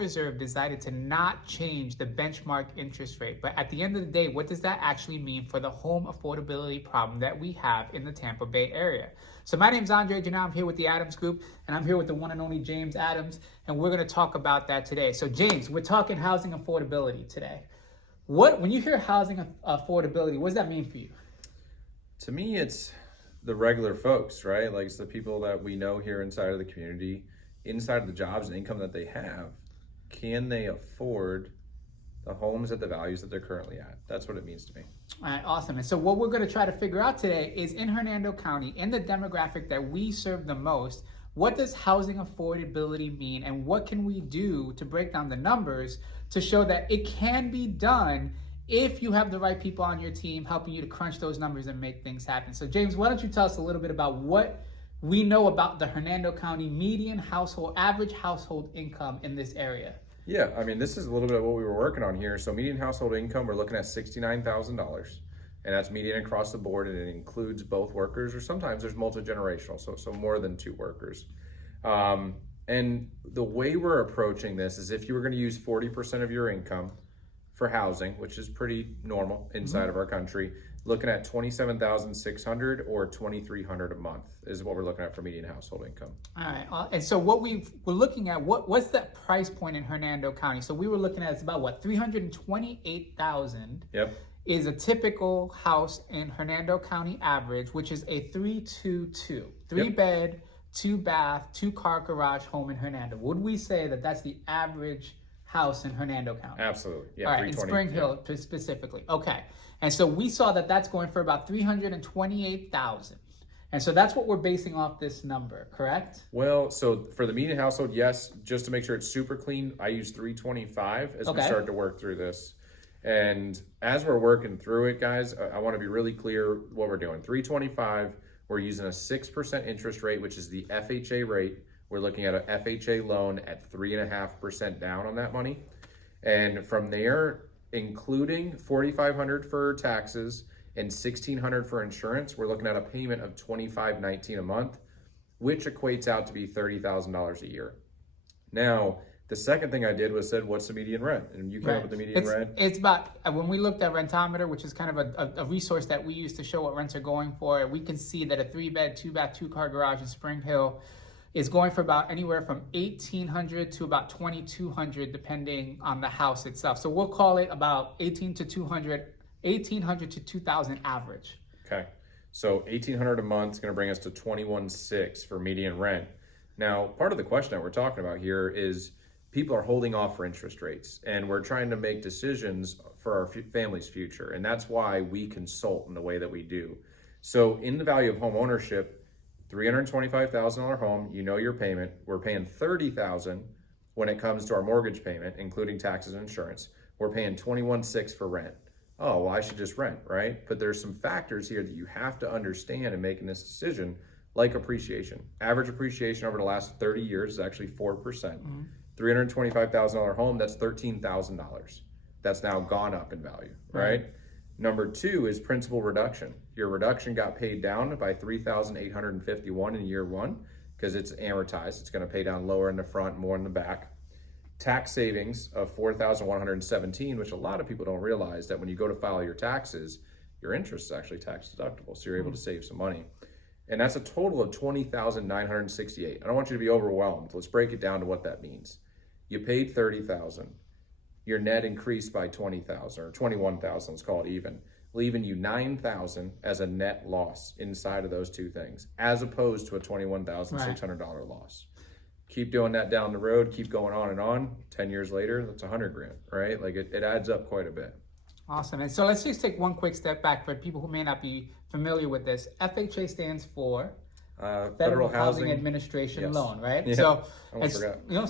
Reserve decided to not change the benchmark interest rate. But at the end of the day, what does that actually mean for the home affordability problem that we have in the Tampa Bay area? So my name's Andre Janelle. I'm here with the Adams Group, and I'm here with the one and only James Adams, and we're going to talk about that today. So James, we're talking housing affordability today. When you hear housing affordability, what does that mean for you? To me, it's the regular folks, right? Like it's the people that we know here inside of the community, inside of the jobs and income that they have. Can they afford the homes at the values that they're currently at? That's what it means to me. All right, awesome. And so what we're going to try to figure out today is in Hernando County, in the demographic that we serve the most, what does housing affordability mean, and what can we do to break down the numbers to show that it can be done if you have the right people on your team helping you to crunch those numbers and make things happen. So James, why don't you tell us a little bit about what we know about the Hernando County median average household income in this area? Yeah, I mean, this is a little bit of what we were working on here. So median household income, we're looking at $69,000, and that's median across the board, and it includes both workers, or sometimes there's multi-generational, so more than two workers. And the way we're approaching this is if you were going to use 40% of your income for housing, which is pretty normal inside of our country, looking at $27,600 or $2,300 a month is what we're looking at for median household income. All right, and so what we're looking at, what's that price point in Hernando County? So we were looking at, it's about what, $328,000. Yep. Is a typical house in Hernando County average, which is a 3-2-2, three-bed, 2-bath, 2-car garage home in Hernando. Would we say that that's the average house in Hernando County? Absolutely. Yeah. All right, in Spring Hill specifically. Okay, and so we saw that that's going for about $328,000, and so that's what we're basing off this number, correct? Well, so for the median household, yes. Just to make sure it's super clean, I use 325 as we start to work through this. And as we're working through it, guys, I want to be really clear what we're doing. 325, we're using a 6% interest rate, which is the FHA rate. We're looking at an FHA loan at 3.5% down on that money. And from there, including $4,500 for taxes and $1,600 for insurance, we're looking at a payment of $2,519 a month, which equates out to be $30,000 a year. Now, the second thing I did was said, what's the median rent? And you came up with the median rent. It's about, when we looked at Rentometer, which is kind of a resource that we use to show what rents are going for, we can see that a 3-bed, 2-bath, 2-car garage in Spring Hill is going for about anywhere from $1,800 to about $2,200, depending on the house itself. So we'll call it about $1,800 to $2,000 average. Okay, so $1,800 a month is going to bring us to $21,600 for median rent. Now, part of the question that we're talking about here is people are holding off for interest rates, and we're trying to make decisions for our family's future, and that's why we consult in the way that we do. So in the value of home ownership, $325,000 home, you know your payment. We're paying $30,000 when it comes to our mortgage payment, including taxes and insurance. We're paying $21,600 for rent. Oh, well, I should just rent, right? But there's some factors here that you have to understand in making this decision, like appreciation. Average appreciation over the last 30 years is actually 4%. $325,000 home, that's $13,000. That's now gone up in value, right? Number two is principal reduction. Your reduction got paid down by $3,851 in year one because it's amortized. It's going to pay down lower in the front, more in the back. Tax savings of $4,117, which a lot of people don't realize that when you go to file your taxes, your interest is actually tax deductible, so you're able to save some money. And that's a total of $20,968. I don't want you to be overwhelmed. Let's break it down to what that means. You paid $30,000. Your net increased by $20,000 or $21,000, let's call it even, leaving you $9,000 as a net loss inside of those two things, as opposed to a $21,600 loss. Keep doing that down the road, keep going on and on. 10 years later, that's $100,000, right? Like it adds up quite a bit. Awesome. And so let's just take one quick step back for people who may not be familiar with this. FHA stands for Federal Housing Administration loan, right? Yeah. So almost forgot. You know,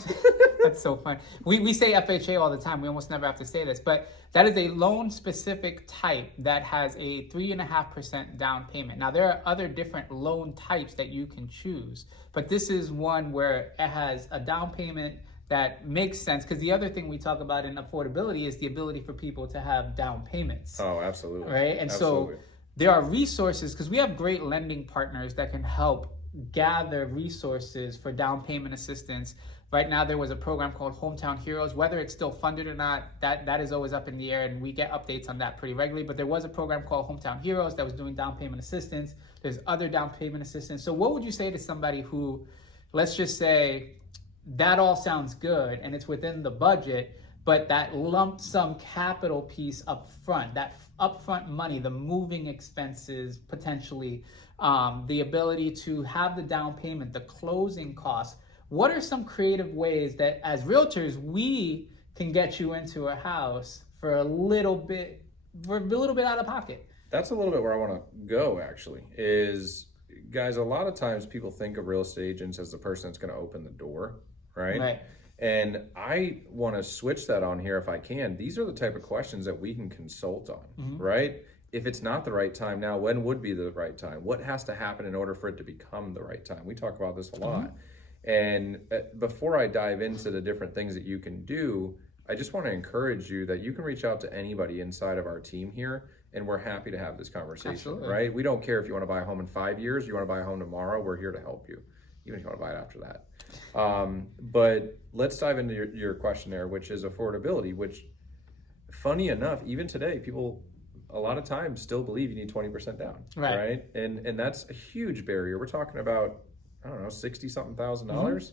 that's so fun. We say FHA all the time. We almost never have to say this, but that is a loan specific type that has a 3.5% down payment. Now there are other different loan types that you can choose, but this is one where it has a down payment that makes sense, because the other thing we talk about in affordability is the ability for people to have down payments. Oh, absolutely. Right? And absolutely. So there are resources, because we have great lending partners that can help gather resources for down payment assistance Right now, there was a program called Hometown Heroes. Whether it's still funded or not, that is always up in the air, and we get updates on that pretty regularly. But there was a program called Hometown Heroes that was doing down payment assistance. There's other down payment assistance. So what would you say to somebody who, let's just say, that all sounds good and it's within the budget, but that lump sum capital piece up front, that upfront money, the moving expenses potentially, the ability to have the down payment, the closing costs, what are some creative ways that as realtors we can get you into a house for a little bit out of pocket? That's a little bit where I want to go, actually, is, guys, a lot of times people think of real estate agents as the person that's going to open the door, right? And I want to switch that on here if I can. These are the type of questions that we can consult on, right? If it's not the right time now, when would be the right time? What has to happen in order for it to become the right time? We talk about this a lot. And before I dive into the different things that you can do, I just want to encourage you that you can reach out to anybody inside of our team here, and we're happy to have this conversation, right? We don't care if you want to buy a home in 5 years, you want to buy a home tomorrow, we're here to help you, even if you want to buy it after that. But let's dive into your question there, which is affordability, which, funny enough, even today, people a lot of times still believe you need 20% down, right? And that's a huge barrier. We're talking about, I don't know, $60-something thousand.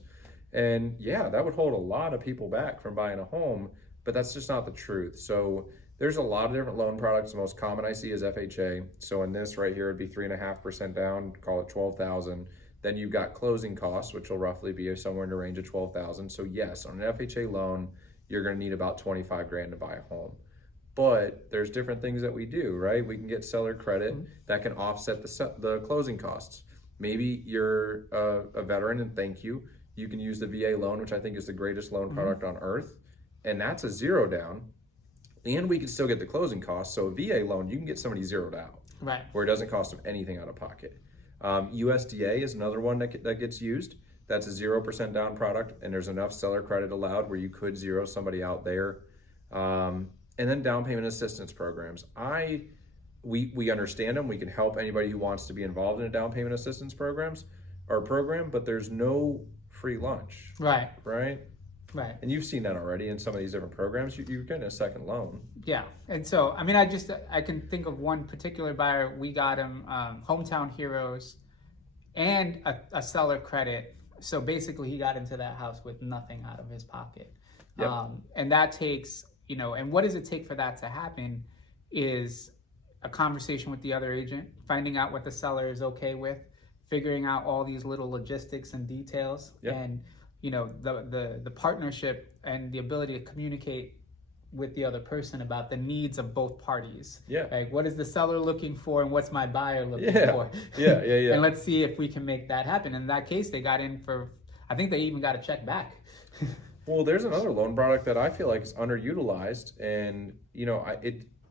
And yeah, that would hold a lot of people back from buying a home, but that's just not the truth. So there's a lot of different loan products. The most common I see is FHA. So in this right here, it'd be 3.5% down, call it 12,000. Then you've got closing costs, which will roughly be somewhere in the range of 12,000. So yes, on an FHA loan, you're going to need about 25 grand to buy a home. But there's different things that we do, right? We can get seller credit that can offset the closing costs. Maybe you're a veteran, and thank you. You can use the VA loan, which I think is the greatest loan product on earth. And that's a zero down. And we can still get the closing costs. So a VA loan, you can get somebody zeroed out, where it doesn't cost them anything out of pocket. USDA is another one that gets used. That's a 0% down product, and there's enough seller credit allowed where you could zero somebody out there. And then down payment assistance programs. We understand them. We can help anybody who wants to be involved in a down payment assistance program, but there's no free lunch. Right. And you've seen that already in some of these different programs. You're getting a second loan. Yeah. And so, I mean, I can think of one particular buyer. We got him Hometown Heroes and a seller credit. So basically he got into that house with nothing out of his pocket. And that takes, and what does it take for that to happen is a conversation with the other agent, finding out what the seller is okay with, figuring out all these little logistics and details, and the partnership and the ability to communicate with the other person about the needs of both parties. Like, what is the seller looking for and what's my buyer looking for? And let's see if we can make that happen. In that case, they got in for, I think they even got a check back. Well, there's another loan product that I feel like is underutilized, and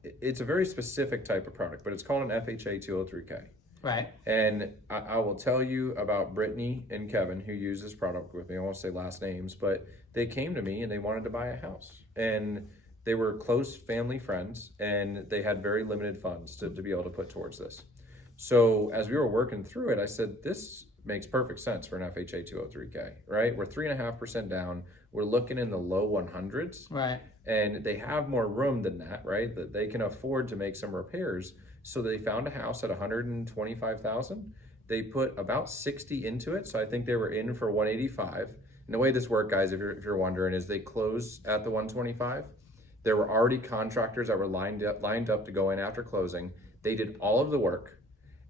it's a very specific type of product, but it's called an FHA 203K. Right. And I will tell you about Brittany and Kevin, who use this product with me. I won't say last names, but they came to me and they wanted to buy a house, and they were close family friends, and they had very limited funds to be able to put towards this. So as we were working through it, I said, this makes perfect sense for an FHA 203K, right? We're 3.5% down. We're looking in the low 100s. Right. And they have more room than that, right? That they can afford to make some repairs. So they found a house at 125,000. They put about 60 into it. So I think they were in for 185. And the way this worked, guys, if you're wondering, is they closed at the 125. There were already contractors that were lined up to go in after closing. They did all of the work.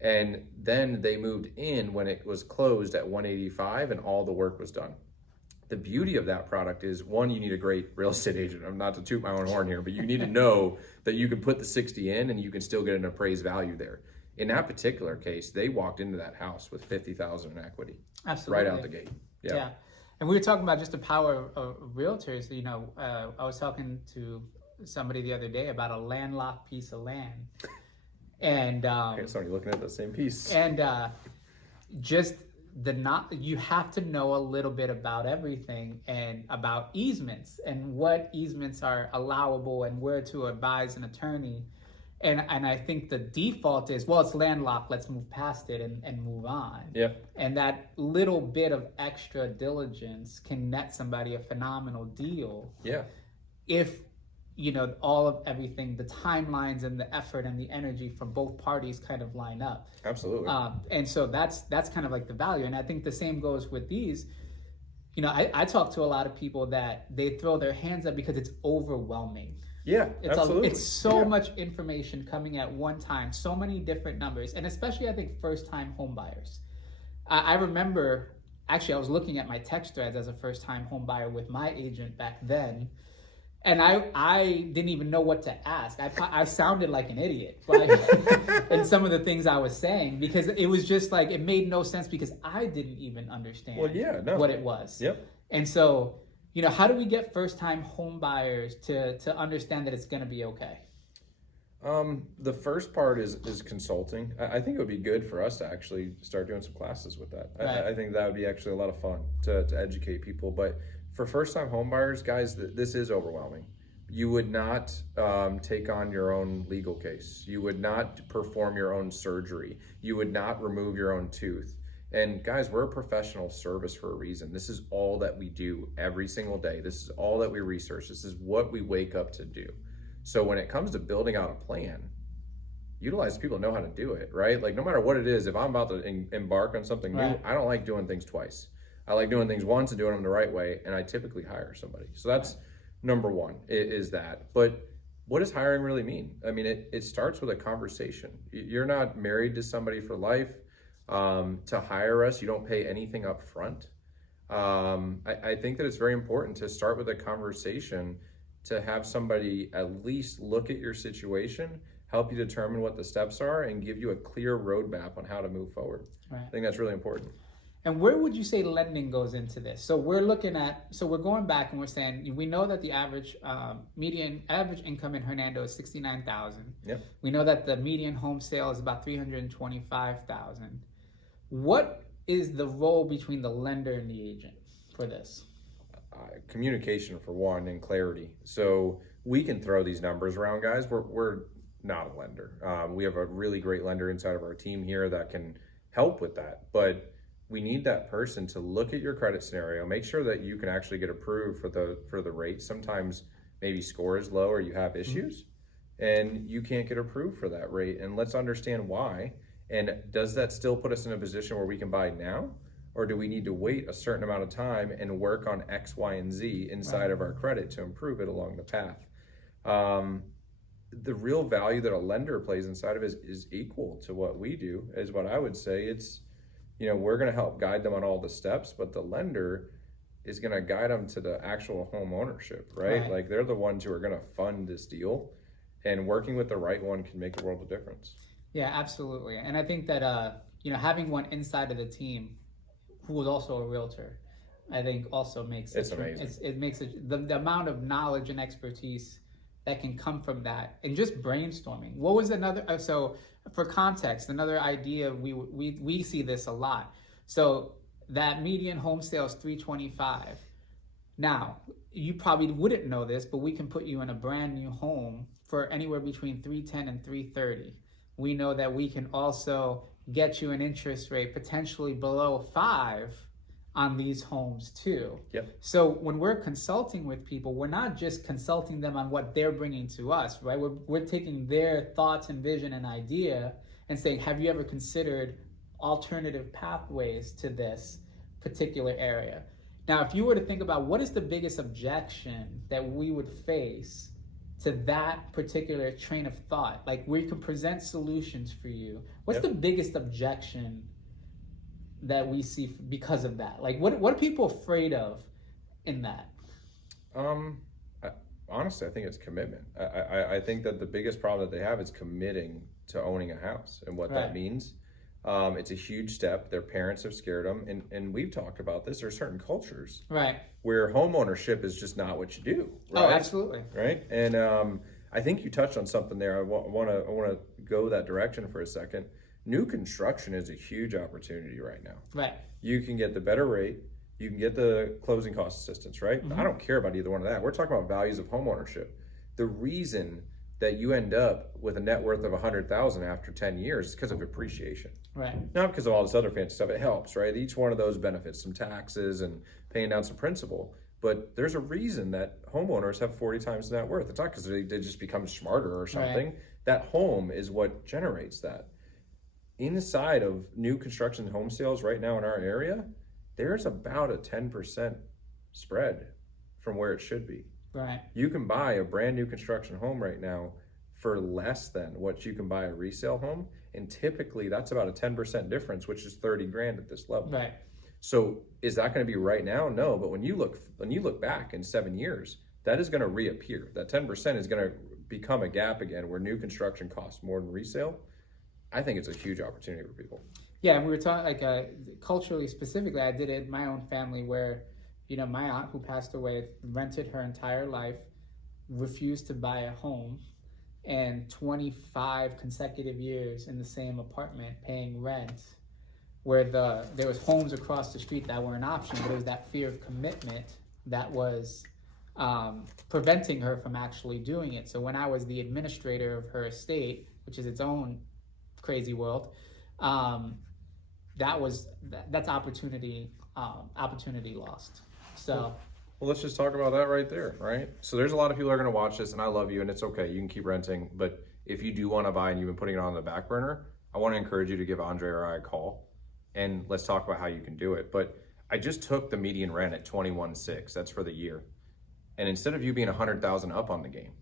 And then they moved in when it was closed at 185 and all the work was done. The beauty of that product is, one, you need a great real estate agent. I'm not to toot my own horn here, but you need to know that you can put the 60 in and you can still get an appraised value there. In that particular case, they walked into that house with 50,000 in equity. Absolutely. Right out the gate. Yeah. And we were talking about just the power of realtors. I was talking to somebody the other day about a landlocked piece of land. And somebody looking at the same piece. And you have to know a little bit about everything, and about easements and what easements are allowable and where to advise an attorney. And I think the default is, well, it's landlocked, let's move past it and move on. Yeah. And that little bit of extra diligence can net somebody a phenomenal deal. Yeah. If, all of everything, the timelines and the effort and the energy from both parties kind of line up. Absolutely. And so that's kind of like the value. And I think the same goes with these. I talk to a lot of people that they throw their hands up because it's overwhelming. Yeah, absolutely. It's so much information coming at one time, so many different numbers, and especially I think first-time home buyers. I remember, actually, I was looking at my text threads as a first-time home buyer with my agent back then, and I didn't even know what to ask. I sounded like an idiot in some of the things I was saying, because it was just like, it made no sense because I didn't even understand what it was. Yep. And so, how do we get first-time home buyers to understand that it's going to be okay? The first part is consulting. I think it would be good for us to actually start doing some classes with that. Right. I think that would be actually a lot of fun to educate people. But for first-time home buyers, guys, this is overwhelming. You would not take on your own legal case. You would not perform your own surgery. You would not remove your own tooth. And guys, we're a professional service for a reason. This is all that we do every single day. This is all that we research. This is what we wake up to do. So when it comes to building out a plan, utilize people who know how to do it, right? Like no matter what it is, if I'm about to embark on something new, I don't like doing things twice. I like doing things once and doing them the right way, and I typically hire somebody. So that's number one, is that. But what does hiring really mean? I mean, it starts with a conversation. You're not married to somebody for life. To hire us, you don't pay anything up front. I think that it's very important to start with a conversation, to have somebody at least look at your situation, help you determine what the steps are, and give you a clear roadmap on how to move forward. Right. I think that's really important. And where would you say lending goes into this? So we're going back and we're saying, we know that the average average income in Hernando is $69,000. Yep. We know that the median home sale is about $325,000. What is the role between the lender and the agent for this? Communication for one, and clarity. So we can throw these numbers around, guys. We're not a lender. We have a really great lender inside of our team here that can help with that. But we need that person to look at your credit scenario, make sure that you can actually get approved for the rate. Sometimes maybe score is low or you have issues and you can't get approved for that rate. And let's understand why. And does that still put us in a position where we can buy now? Or do we need to wait a certain amount of time and work on X, Y, and Z inside of our credit to improve it along the path? The real value that a lender plays inside of it is equal to what we do, is what I would say. It's, we're going to help guide them on all the steps, but the lender is going to guide them to the actual home ownership, right? Like they're the ones who are going to fund this deal, and working with the right one can make a world of difference. Yeah, absolutely. And I think that, having one inside of the team who is also a realtor, I think also makes it's amazing. It makes it the amount of knowledge and expertise that can come from that, and just brainstorming. What was another? So for context, another idea, we see this a lot. So that median home sale is $325,000. Now you probably wouldn't know this, but we can put you in a brand new home for anywhere between $310,000 and $330,000. We know that we can also get you an interest rate potentially below 5% on these homes too. Yep. So when we're consulting with people, we're not just consulting them on what they're bringing to us, right? We're taking their thoughts and vision and idea and saying, have you ever considered alternative pathways to this particular area? Now, if you were to think about what is the biggest objection that we would face to that particular train of thought, like we can present solutions for you, what's the biggest objection that we see because of that? Like what are people afraid of in that? Honestly, I think it's commitment. I think that the biggest problem that they have is committing to owning a house and what that means. It's a huge step. Their parents have scared them. And we've talked about this. There are certain cultures where home ownership is just not what you do. Right? Oh, absolutely. Right. And I think you touched on something there. I want to go that direction for a second. New construction is a huge opportunity right now. Right. You can get the better rate. You can get the closing cost assistance, right? I don't care about either one of that. We're talking about values of home ownership. The reason that you end up with a net worth of 100,000 after 10 years because of appreciation. Right. Not because of all this other fancy stuff. It helps, right? Each one of those benefits, some taxes and paying down some principal. But there's a reason that homeowners have 40 times the net worth. It's not because they just become smarter or something. Right. That home is what generates that. Inside of new construction home sales right now in our area, there's about a 10% spread from where it should be. Right. You can buy a brand new construction home right now for less than what you can buy a resale home. And typically that's about a 10% difference, which is 30 grand at this level. Right. So is that going to be right now? No, but when you look back in 7 years, that is going to reappear. That 10% is going to become a gap again where new construction costs more than resale. I think it's a huge opportunity for people. Yeah, and we were talking like culturally specifically. I did it in my own family where, you know, my aunt who passed away rented her entire life, refused to buy a home, and 25 consecutive years in the same apartment paying rent, where there was homes across the street that were an option, but it was that fear of commitment that was preventing her from actually doing it. So when I was the administrator of her estate, which is its own crazy world, that's opportunity lost. So well, let's just talk about that right there, right? So there's a lot of people that are going to watch this, and I love you, and it's okay. You can keep renting, but if you do want to buy and you've been putting it on the back burner, I want to encourage you to give Andre or I a call, and let's talk about how you can do it. But I just took the median rent at 21.6. That's for the year, and instead of you being 100,000 up on the game,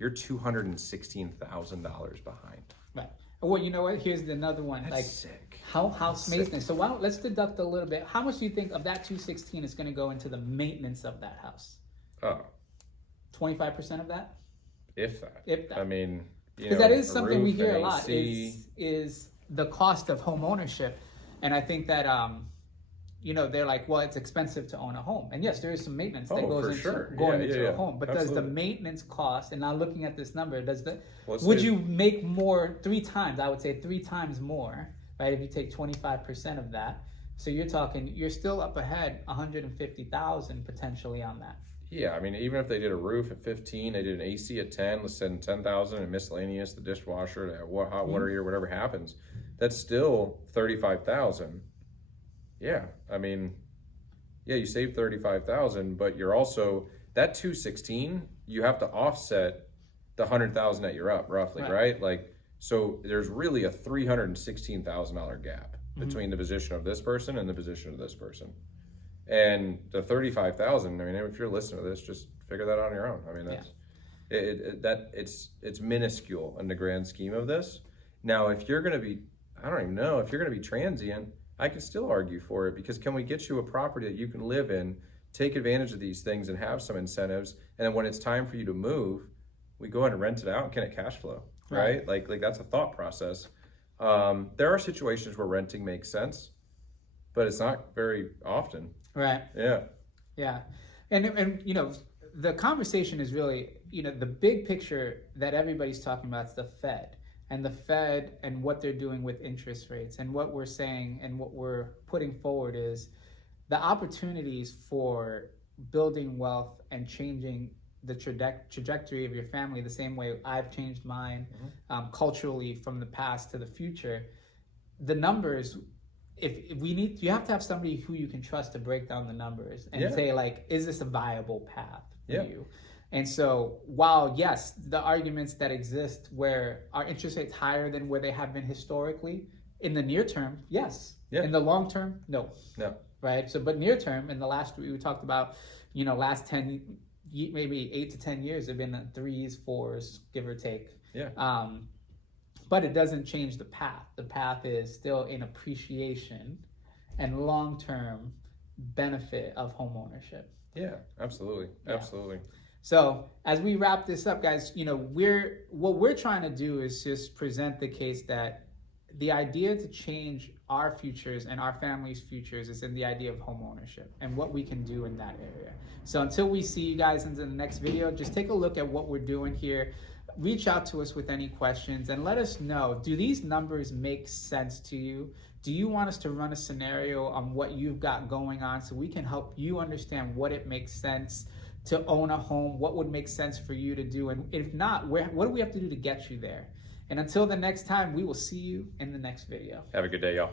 you're $216,000 behind. Right. Well, you know what? Here's another one. That's like sick. House maintenance. So let's deduct a little bit. How much do you think of that 216 is going to go into the maintenance of that house? Oh, 25% of that? if that. If that. I mean, because that is something we roof, hear a an lot. AC. Is the cost of home ownership, and I think that you know, they're like, well, it's expensive to own a home, and yes, there is some maintenance that goes into going into a home. But Absolutely. does the maintenance cost? And now looking at this number, Let's would say- you make more 3 times? I would say 3 times more, right? If you take 25% of that, so you're still up ahead 150,000 potentially on that. Yeah, I mean, even if they did a roof at 15, they did an AC at 10, let's send 10,000 and miscellaneous, the dishwasher, the hot water heater, whatever happens, that's still 35,000. Yeah, I mean, yeah, you save 35,000, but you're also that 216. You have to offset the 100,000 that you're up, roughly, right? Like, so there's really a $316,000 gap between the position of this person and the position of this person. And the 35,000, I mean, if you're listening to this, just figure that out on your own. I mean, that's it's minuscule in the grand scheme of this. Now, if you're going to be, I don't even know, if you're going to be transient, I can still argue for it, because can we get you a property that you can live in, take advantage of these things and have some incentives, and then when it's time for you to move, we go ahead and rent it out and can it cash flow, right? Like that's a thought process. There are situations where renting makes sense, but it's not very often. Right. Yeah. Yeah. And you know, the conversation is really, you know, the big picture that everybody's talking about is the Fed. And the Fed and what they're doing with interest rates. And what we're saying and what we're putting forward is the opportunities for building wealth and changing the trajectory of your family the same way I've changed mine, culturally, from the past to the future. The numbers, if we need, you have to have somebody who you can trust to break down the numbers and say, like, is this a viable path for you? And so while, yes, the arguments that exist where our interest rates higher than where they have been historically, in the near term, yes. In the long term, no. Right? So, but near term, in the last, we talked about, you know, last 10, maybe 8 to 10 years have been 3s, 4s, give or take. But it doesn't change the path. The path is still in appreciation and long-term benefit of home ownership. Yeah, absolutely. Absolutely. So as we wrap this up, guys, you know, what we're trying to do is just present the case that the idea to change our futures and our family's futures is in the idea of home ownership and what we can do in that area. So until we see you guys in the next video, just take a look at what we're doing here. Reach out to us with any questions and let us know, do these numbers make sense to you? Do you want us to run a scenario on what you've got going on so we can help you understand what it makes sense to own a home? What would make sense for you to do? And if not, what do we have to do to get you there? And until the next time, we will see you in the next video. Have a good day, y'all.